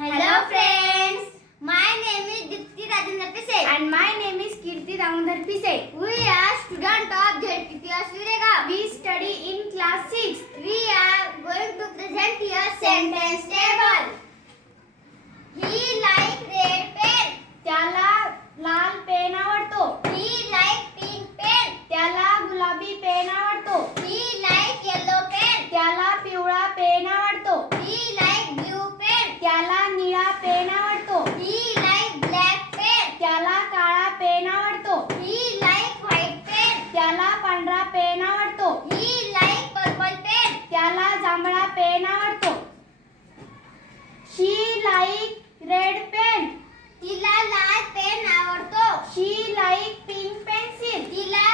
Hello friends, my name is Dipti Rajendra Pise and my name is Kirti Damodar Pise. We are student of JPPS Virega. We study in class 6. We are going to present here sentence table. He like red pen. त्याला लाल pen आवडतो. He like pink pen. त्याला गुलाबी pen आवडतो. He like yellow pen. त्याला पिवळा pen आवडतो. He like blue pen. त्याला निळा पेन आवडतो. He like black pen. त्याला काळा पेन आवडतो. He like white pen. त्याला पांढरा पेन आवडतो. He like purple pen. त्याला जांभळा पेन आवडतो. She like red pen. तिला लाल पेन आवडतो. She like pink pencil. तिला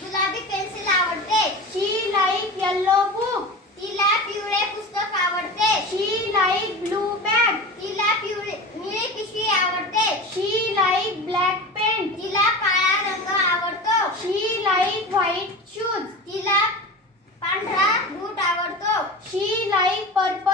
गुलाबी पेन्सिल आवडते. She like yellow book. तिला पिवळे पुस्तक आवडते. She like blue bag. तिला निळी पिशवी आवडते. She like black pen. तिला काळा रंग आवडतो. She like white shoes. तिला पांढरा बूट आवडतो. She like purple